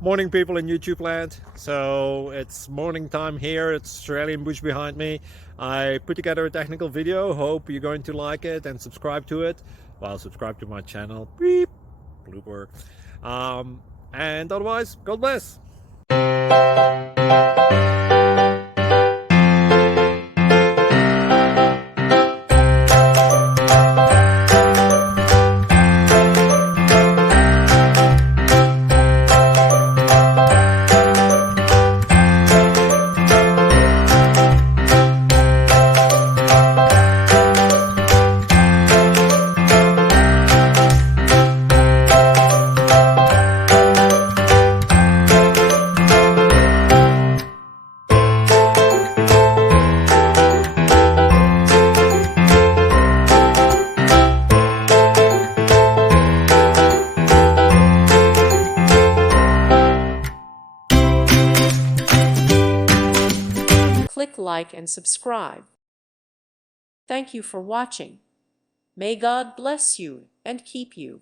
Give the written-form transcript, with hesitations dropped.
Morning, people in YouTube land. So it's morning time here. It's Australian bush behind me. I put together a technical video. Hope you're going to like it and subscribe to it. Well, subscribe to my channel. Beep. Blooper. And otherwise, God bless. Click like and subscribe. Thank you for watching. May God bless you and keep you.